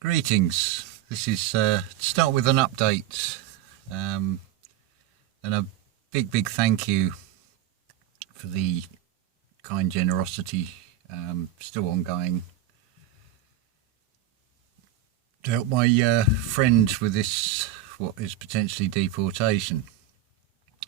Greetings. This is to start with an update and a big thank you for the kind generosity still ongoing to help my friend with this, what is potentially deportation.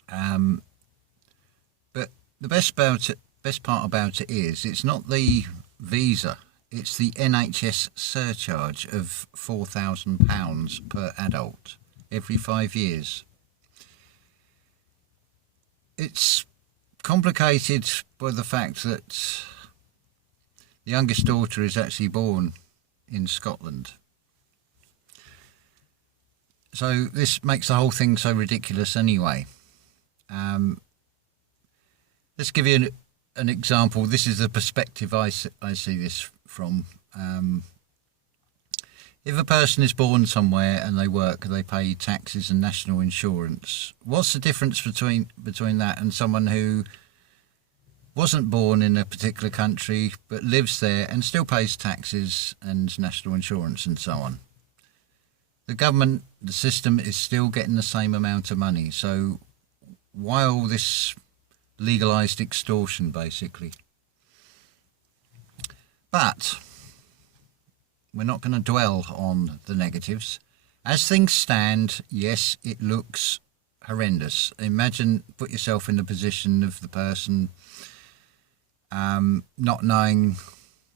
But the best part about it is it's not the visa. It's the NHS surcharge of £4,000 per adult every 5 years. It's complicated by the fact that the youngest daughter is actually born in Scotland. So this makes the whole thing so ridiculous anyway. Let's give you an example. This is the perspective I see this from. If a person is born somewhere and they work, they pay taxes and national insurance. What's the difference between that and someone who wasn't born in a particular country but lives there and still pays taxes and national insurance and so on? The government, the system is still getting the same amount of money. So why all this legalised extortion, basically? But we're not going to dwell on the negatives. As things stand, yes, it looks horrendous. Imagine, put yourself in the position of the person not knowing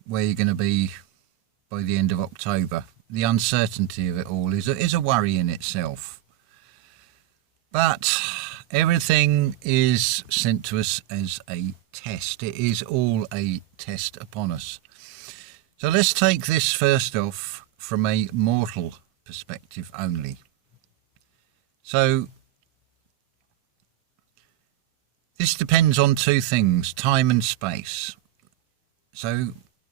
where you're going to be by the end of October. The uncertainty of it all is a worry in itself. But everything is sent to us as a test. It is all a test upon us. So let's take this first off from a mortal perspective only. So this depends on two things, time and space. So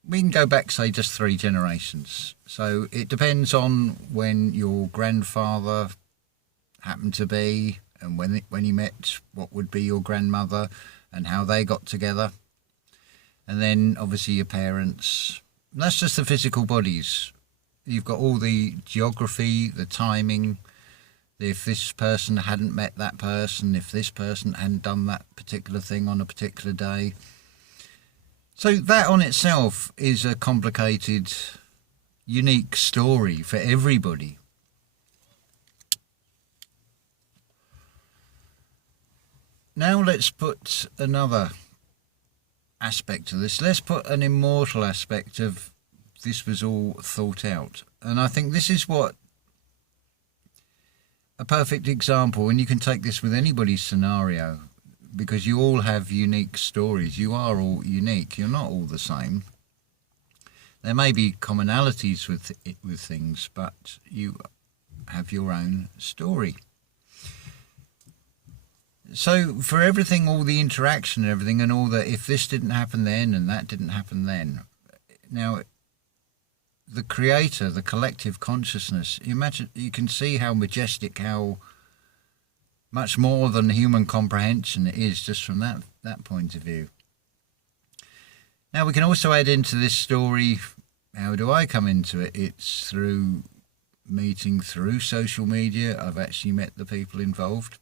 we can go back, say, just 3 generations. So it depends on when your grandfather happened to be and when he met what would be your grandmother and how they got together. And then obviously your parents. That's just the physical bodies. You've got all the geography, the timing. If this person hadn't met that person, if this person hadn't done that particular thing on a particular day. So that on itself is a complicated, unique story for everybody. Now let's put another aspect to this. Let's put an immortal aspect of this was all thought out. And I think this is what a perfect example, and you can take this with anybody's scenario, because you all have unique stories. You are all unique. You're not all the same. There may be commonalities with things, but you have your own story. So for everything, all the interaction and everything, and all that, if this didn't happen then and that didn't happen then. Now, the creator, the collective consciousness, you can see how majestic, how much more than human comprehension it is just from that point of view. Now we can also add into this story, how do I come into it? It's through meeting through social media. I've actually met the people involved.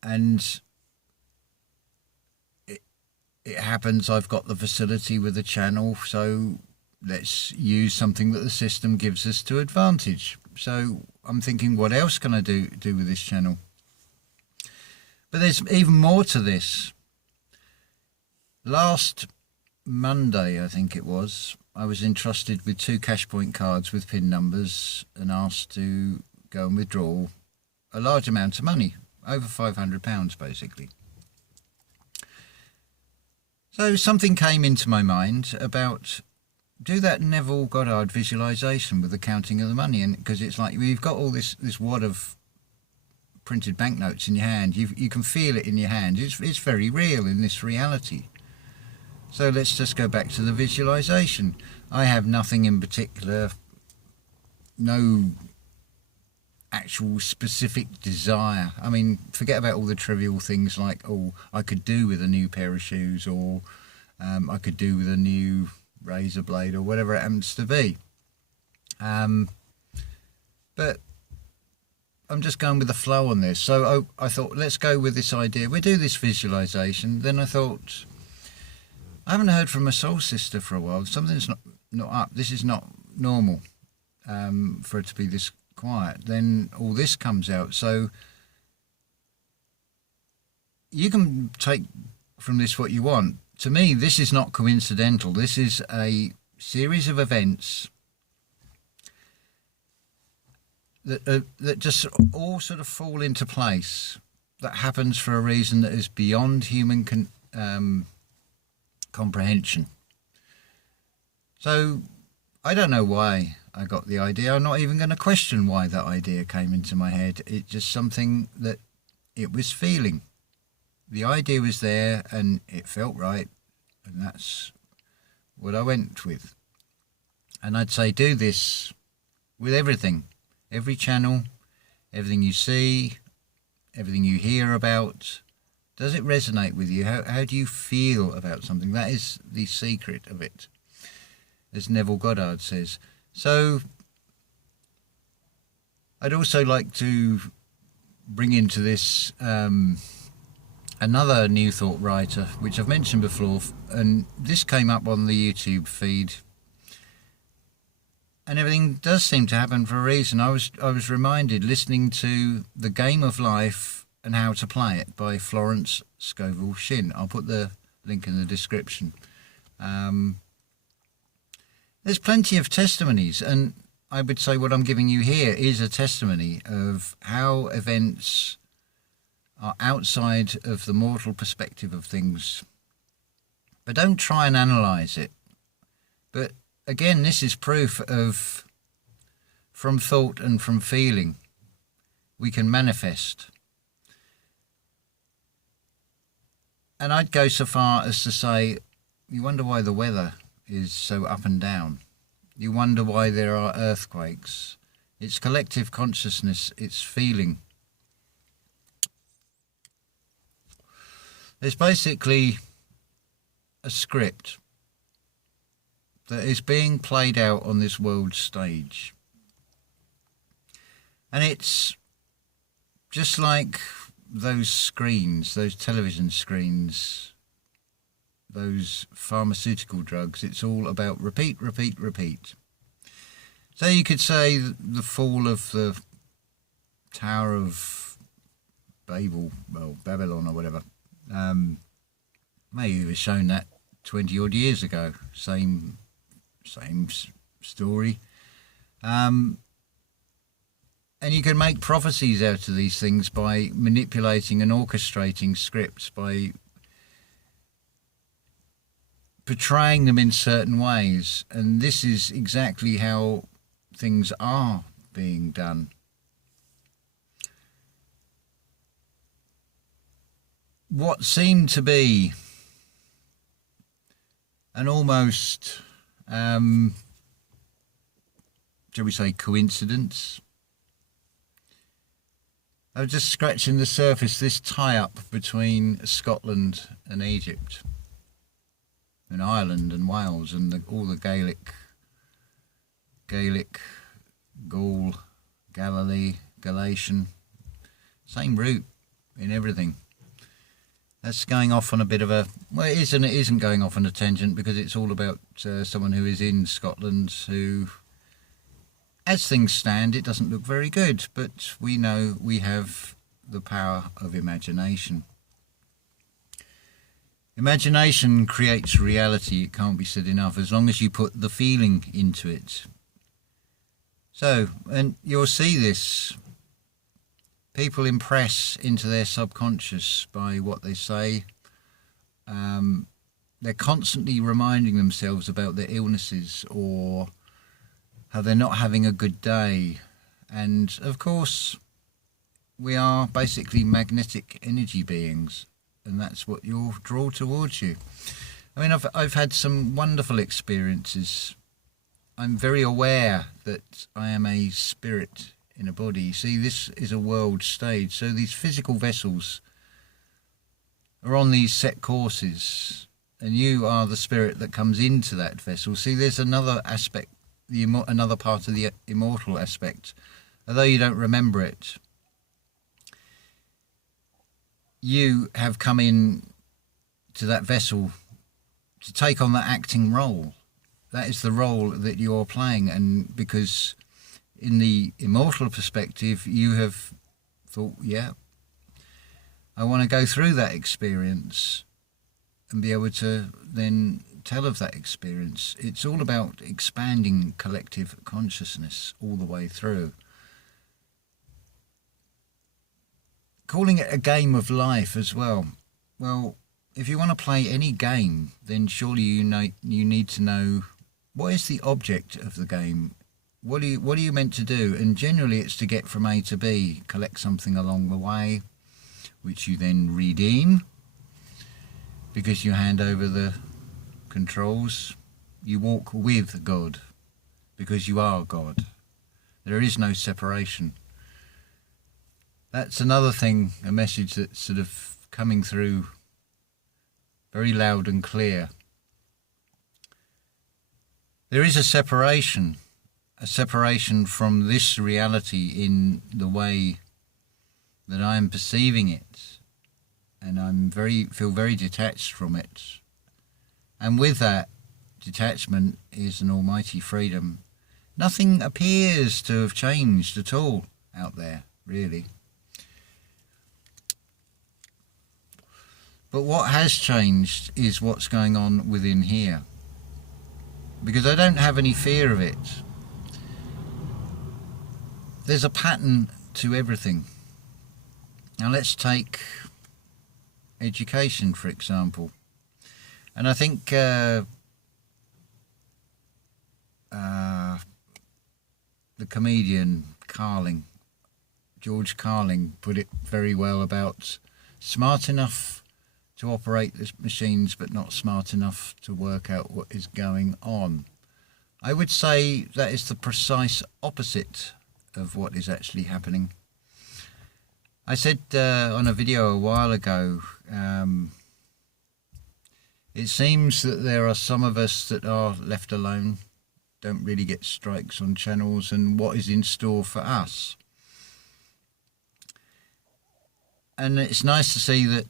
And it happens I've got the facility with the channel, so let's use something that the system gives us to advantage. So I'm thinking, what else can I do with this channel? But there's even more to this. Last Monday, I think it was, I was entrusted with 2 cash point cards with PIN numbers and asked to go and withdraw a large amount of money. Over £500 basically. So something came into my mind about, do that Neville Goddard visualization with the counting of the money, and because it's like you've got all this wad of printed banknotes in your hand, you can feel it in your hand. It's very real in this reality. So let's just go back to the visualization. I have nothing in particular, no actual specific desire. I mean, forget about all the trivial things like, oh, I could do with a new pair of shoes, or I could do with a new razor blade or whatever it happens to be. But I'm just going with the flow on this. So I thought, let's go with this idea. We do this visualization. Then I thought, I haven't heard from my soul sister for a while. Something's not up. This is not normal for it to be this quiet. Then all this comes out. So you can take from this what you want. To me, this is not coincidental. This is a series of events that just all sort of fall into place, that happens for a reason that is beyond human comprehension. So I don't know why I got the idea. I'm not even going to question why that idea came into my head. It's just something that it was feeling. The idea was there and it felt right, and that's what I went with. And I'd say do this with everything. Every channel, everything you see, everything you hear about. Does it resonate with you? How do you feel about something? That is the secret of it, as Neville Goddard says. So I'd also like to bring into this another New Thought writer, which I've mentioned before, and this came up on the YouTube feed. And everything does seem to happen for a reason. I was reminded listening to The Game of Life and How to Play It by Florence Scovil Shinn. I'll put the link in the description. There's plenty of testimonies, and I would say what I'm giving you here is a testimony of how events are outside of the mortal perspective of things. But don't try and analyse it. But again, this is proof of, from thought and from feeling, we can manifest. And I'd go so far as to say, you wonder why the weather is so up and down. You wonder why there are earthquakes. It's collective consciousness, it's feeling. There's basically a script that is being played out on this world stage. And it's just like those screens, those television screens, those pharmaceutical drugs. It's all about repeat, repeat, repeat. So you could say the fall of the Tower of Babylon or whatever. Maybe it was shown that 20 odd years ago. Same story. And you can make prophecies out of these things by manipulating and orchestrating scripts, by portraying them in certain ways. And this is exactly how things are being done. What seemed to be an almost, shall we say, coincidence. I was just scratching the surface, this tie-up between Scotland and Egypt, and Ireland and Wales, and all the Gaelic, Gaul, Galilee, Galatian, same root in everything. That's going off on a bit of a, well, it is and it isn't going off on a tangent, because it's all about someone who is in Scotland who, as things stand, it doesn't look very good, but we know we have the power of imagination. Imagination creates reality, it can't be said enough, as long as you put the feeling into it. So, and you'll see this. People impress into their subconscious by what they say. They're constantly reminding themselves about their illnesses or how they're not having a good day. And of course, we are basically magnetic energy beings, and that's what you'll draw towards you. I mean, I've had some wonderful experiences. I'm very aware that I am a spirit in a body. See, this is a world stage, so these physical vessels are on these set courses, and you are the spirit that comes into that vessel. See, there's another aspect, another part of the immortal aspect. Although you don't remember it, you have come in to that vessel to take on that acting role. That is the role that you're playing, and because in the immortal perspective, you have thought, yeah, I want to go through that experience and be able to then tell of that experience. It's all about expanding collective consciousness all the way through. Calling it a game of life as well. Well, if you want to play any game, then surely you need to know what is the object of the game. What are you meant to do? And generally it's to get from A to B, collect something along the way, which you then redeem, because you hand over the controls. You walk with God, because you are God. There is no separation. That's another thing, a message that's sort of coming through very loud and clear. There is a separation from this reality in the way that I am perceiving it, and feel very detached from it. And with that detachment is an almighty freedom. Nothing appears to have changed at all out there, really. But what has changed is what's going on within here. Because I don't have any fear of it. There's a pattern to everything. Now let's take education, for example. And I think the comedian George Carling, put it very well about smart enough to operate the machines, but not smart enough to work out what is going on. I would say that is the precise opposite of what is actually happening. I said on a video a while ago, it seems that there are some of us that are left alone, don't really get strikes on channels, and what is in store for us. And it's nice to see that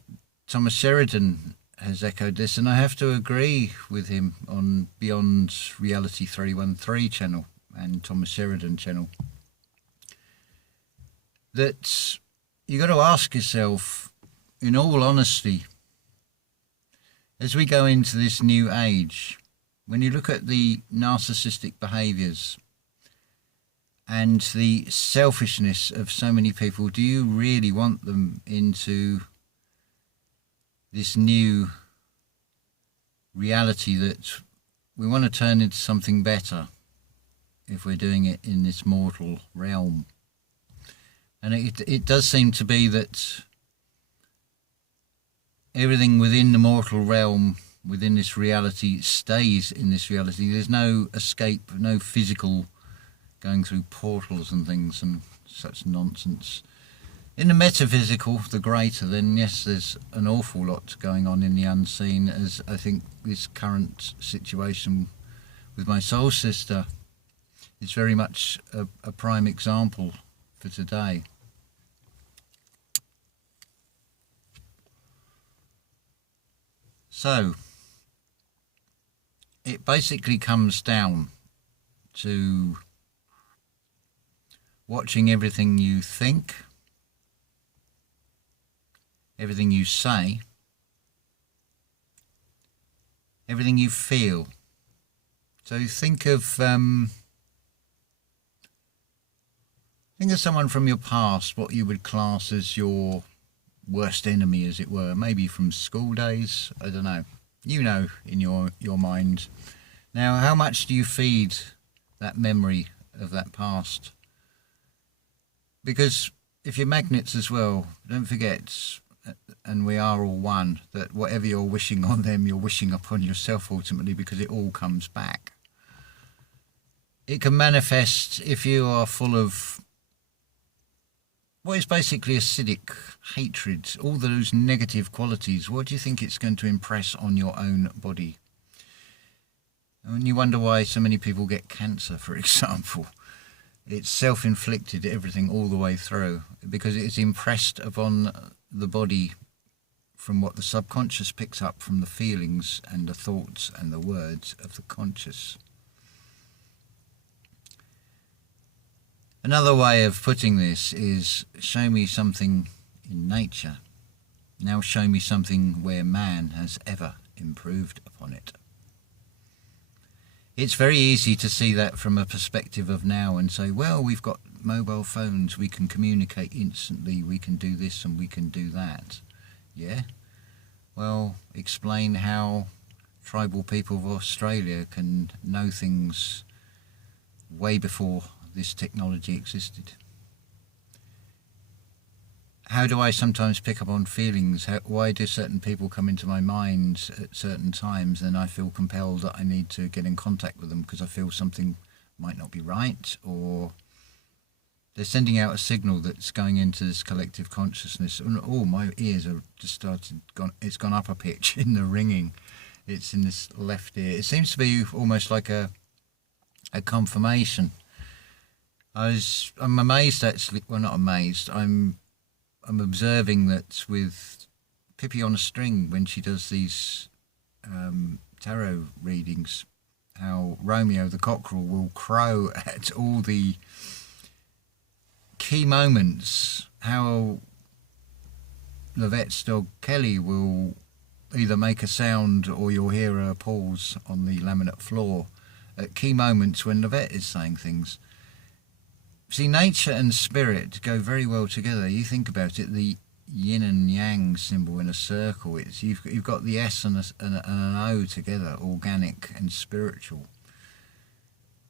Thomas Sheridan has echoed this, and I have to agree with him on Beyond Reality 313 channel and Thomas Sheridan channel, that you got to ask yourself, in all honesty, as we go into this new age, when you look at the narcissistic behaviours and the selfishness of so many people, do you really want them into this new reality that we want to turn into something better if we're doing it in this mortal realm? And it does seem to be that everything within the mortal realm, within this reality, stays in this reality. There's no escape, no physical going through portals and things and such nonsense. In the metaphysical, the greater, then yes, there's an awful lot going on in the unseen, as I think this current situation with my soul sister is very much a prime example for today. So, it basically comes down to watching everything you think, everything you say, everything you feel. So think of someone from your past, what you would class as your worst enemy, as it were, maybe from school days, I don't know. You know, in your mind. Now, how much do you feed that memory of that past? Because if you're magnets as well, don't forget, and we are all one, that whatever you're wishing on them, you're wishing upon yourself ultimately, because it all comes back. It can manifest if you are full of what is basically acidic hatred, all those negative qualities, what do you think it's going to impress on your own body? And you wonder why so many people get cancer, for example. It's self-inflicted, everything all the way through, because it's impressed upon the body from what the subconscious picks up from the feelings and the thoughts and the words of the conscious. Another way of putting this is, show me something in nature. Now show me something where man has ever improved upon it. It's very easy to see that from a perspective of now and say, well, we've got mobile phones, we can communicate instantly, we can do this and we can do that. Yeah? Well, explain how tribal people of Australia can know things way before this technology existed. How do I sometimes pick up on feelings? Why do certain people come into my mind at certain times and I feel compelled that I need to get in contact with them because I feel something might not be right, or they're sending out a signal that's going into this collective consciousness. Oh, my ears are just it's gone up a pitch in the ringing. It's in this left ear. It seems to be almost like a confirmation. I'm amazed, actually. Well, not amazed. I'm observing that with Pippi Onastring, when she does these tarot readings, how Romeo the cockerel will crow at all the key moments, how Levette's dog Kelly will either make a sound or you'll hear her pause on the laminate floor at key moments when Levette is saying things. See, nature and spirit go very well together. You think about it, the yin and yang symbol in a circle. You've got the S and an O together, organic and spiritual.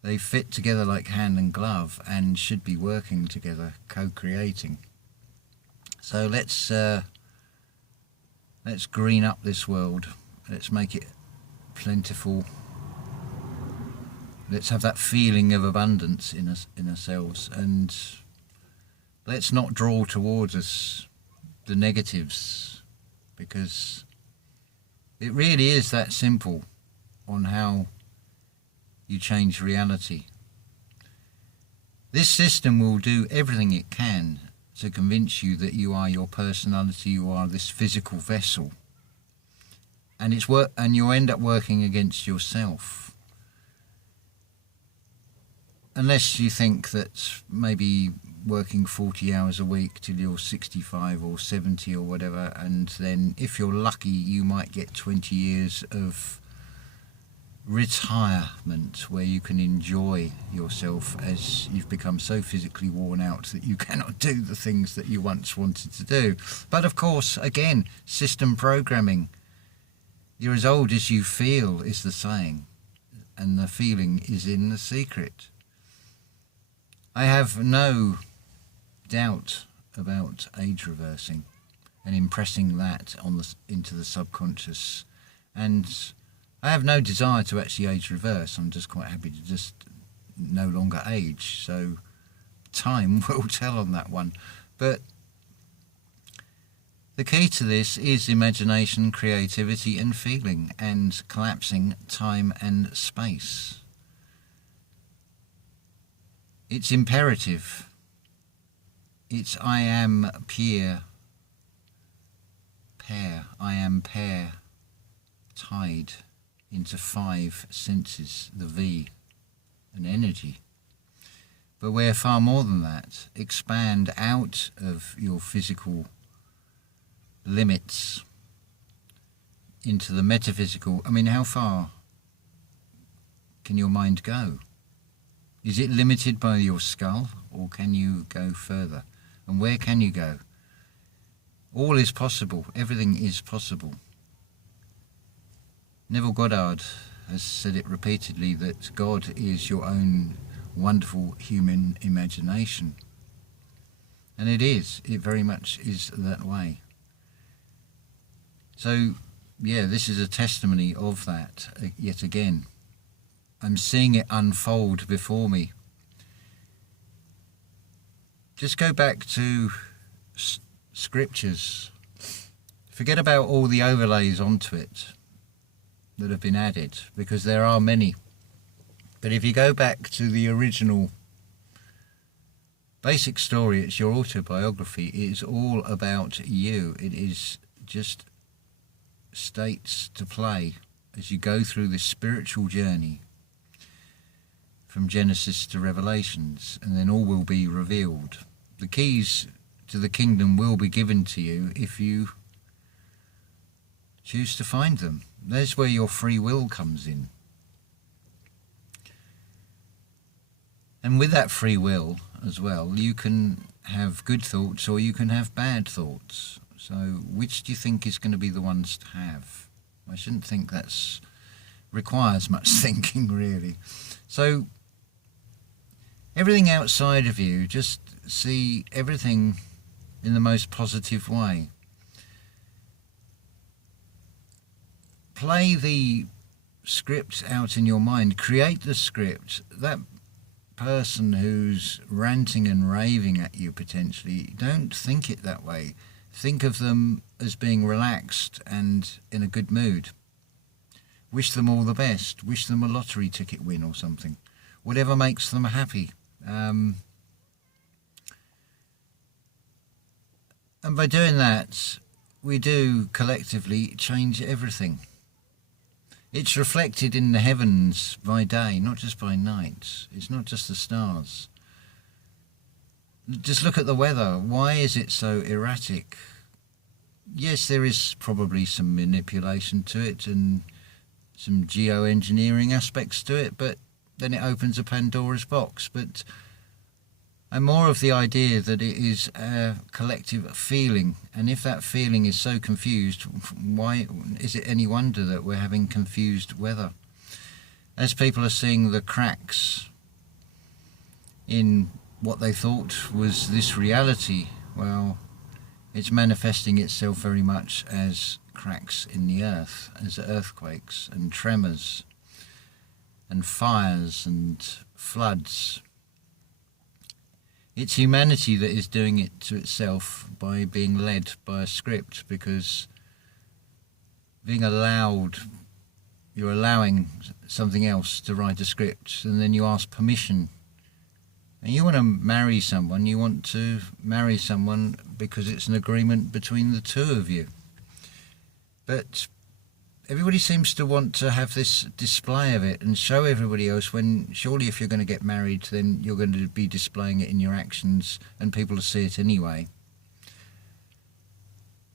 They fit together like hand and glove and should be working together, co-creating. So let's green up this world. Let's make it plentiful. Let's have that feeling of abundance in ourselves, and let's not draw towards us the negatives, because it really is that simple on how you change reality. This system will do everything it can to convince you that you are your personality, you are this physical vessel, and you'll end up working against yourself. Unless you think that maybe working 40 hours a week till you're 65 or 70 or whatever, and then if you're lucky you might get 20 years of retirement where you can enjoy yourself as you've become so physically worn out that you cannot do the things that you once wanted to do. But of course, again, system programming. You're as old as you feel is the saying, and the feeling is in the secret. I have no doubt about age reversing and impressing that into the subconscious, and I have no desire to actually age reverse. I'm just quite happy to just no longer age, so time will tell on that one. But the key to this is imagination, creativity and feeling, and collapsing time and space. It's imperative. It's I am pair. I am pair. Tied into 5 senses, the V, and energy. But we're far more than that. Expand out of your physical limits into the metaphysical. I mean, how far can your mind go? Is it limited by your skull, or can you go further? And where can you go? All is possible. Everything is possible. Neville Goddard has said it repeatedly, that God is your own wonderful human imagination. And it is. It very much is that way. So, yeah, this is a testimony of that, yet again. I'm seeing it unfold before me. Just go back to scriptures. Forget about all the overlays onto it that have been added, because there are many. But if you go back to the original basic story, it's your autobiography. It is all about you. It is just states to play as you go through this spiritual journey from Genesis to Revelations, and then all will be revealed. The keys to the kingdom will be given to you if you choose to find them. There's where your free will comes in. And with that free will as well, you can have good thoughts or you can have bad thoughts. So which do you think is going to be the ones to have? I shouldn't think that's requires much thinking, really. So everything outside of you, just see everything in the most positive way. Play the script out in your mind. Create the script. That person who's ranting and raving at you potentially, don't think it that way. Think of them as being relaxed and in a good mood. Wish them all the best. Wish them a lottery ticket win or something. Whatever makes them happy. And by doing that, we do collectively change everything. It's reflected in the heavens by day, not just by night. It's not just the stars. Just look at the weather. Why is it so erratic? Yes, there is probably some manipulation to it and some geoengineering aspects to it, but then it opens a Pandora's box. But I'm more of the idea that it is a collective feeling, and if that feeling is so confused, why is it any wonder that we're having confused weather? As people are seeing the cracks in what they thought was this reality, well, it's manifesting itself very much as cracks in the earth, as earthquakes and tremors and fires and floods. It's humanity that is doing it to itself by being led by a script, because being allowed, you're allowing something else to write a script, and then you ask permission. And you want to marry someone, you want to marry someone because it's an agreement between the two of you. But everybody seems to want to have this display of it and show everybody else, when surely if you're going to get married, then you're going to be displaying it in your actions and people will see it anyway.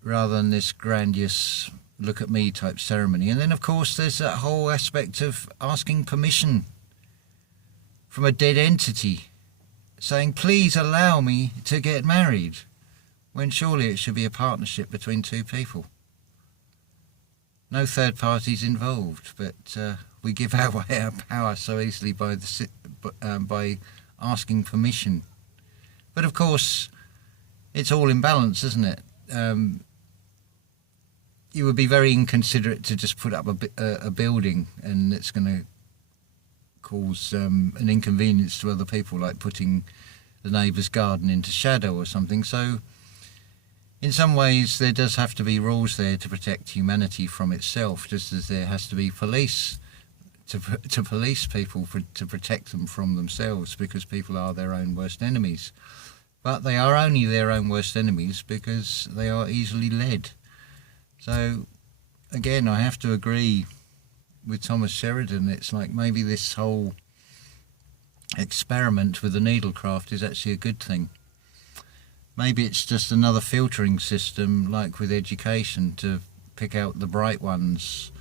Rather than this grandiose look at me type ceremony. And then of course there's that whole aspect of asking permission from a dead entity, saying please allow me to get married, when surely it should be a partnership between two people. No third parties involved, but we give away our power so easily by asking permission. But of course, it's all in balance, isn't it? You would be very inconsiderate to just put up a building, and it's going to cause an inconvenience to other people, like putting the neighbour's garden into shadow or something. So in some ways, there does have to be rules there to protect humanity from itself, just as there has to be police to police people, to protect them from themselves, because people are their own worst enemies. But they are only their own worst enemies because they are easily led. So, again, I have to agree with Thomas Sheridan. It's like maybe this whole experiment with the needlecraft is actually a good thing. Maybe it's just another filtering system, like with education, to pick out the bright ones,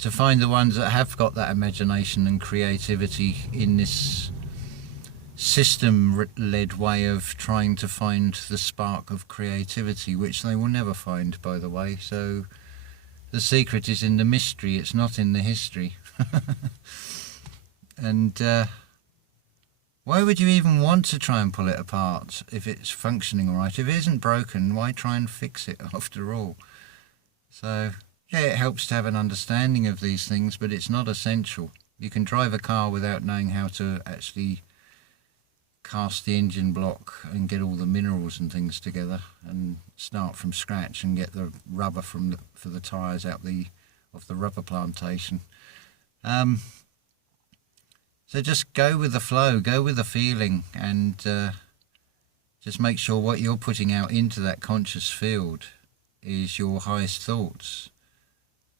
to find the ones that have got that imagination and creativity in this system-led way of trying to find the spark of creativity, which they will never find, by the way. So the secret is in the mystery, it's not in the history. And why would you even want to try and pull it apart if it's functioning all right? If it isn't broken, why try and fix it after all? So, yeah, it helps to have an understanding of these things, but it's not essential. You can drive a car without knowing how to actually cast the engine block and get all the minerals and things together and start from scratch and get the rubber for the tyres out of the rubber plantation. So just go with the flow, go with the feeling, and just make sure what you're putting out into that conscious field is your highest thoughts.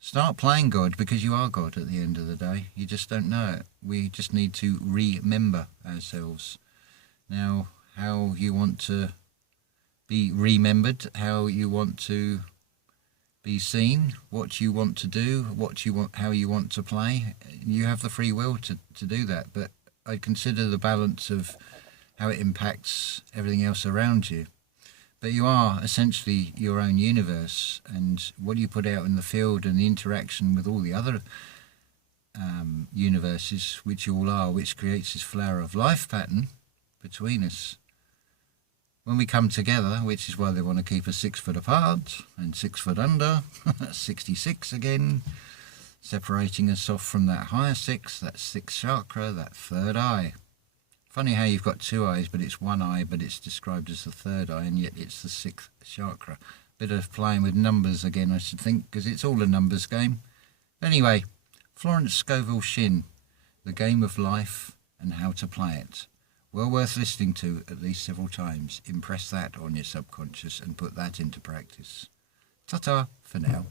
Start playing God, because you are God at the end of the day. You just don't know it. We just need to remember ourselves. Now, how you want to be remembered, how you want to be seen, what you want to do, how you want to play, you have the free will to do that. But I consider the balance of how it impacts everything else around you. But you are essentially your own universe, and what you put out in the field and the interaction with all the other universes, which you all are, which creates this flower of life pattern between us. When we come together, which is why they want to keep us 6 foot apart and 6 foot under, 66 again, separating us off from that higher 6, that 6th chakra, that third eye. Funny how you've got 2 eyes, but it's 1 eye, but it's described as the third eye, and yet it's the 6th chakra. Bit of playing with numbers again, I should think, because it's all a numbers game. Anyway, Florence Scovil Shinn, The Game of Life and How to Play It. Well worth listening to at least several times. Impress that on your subconscious and put that into practice. Ta-ta for now.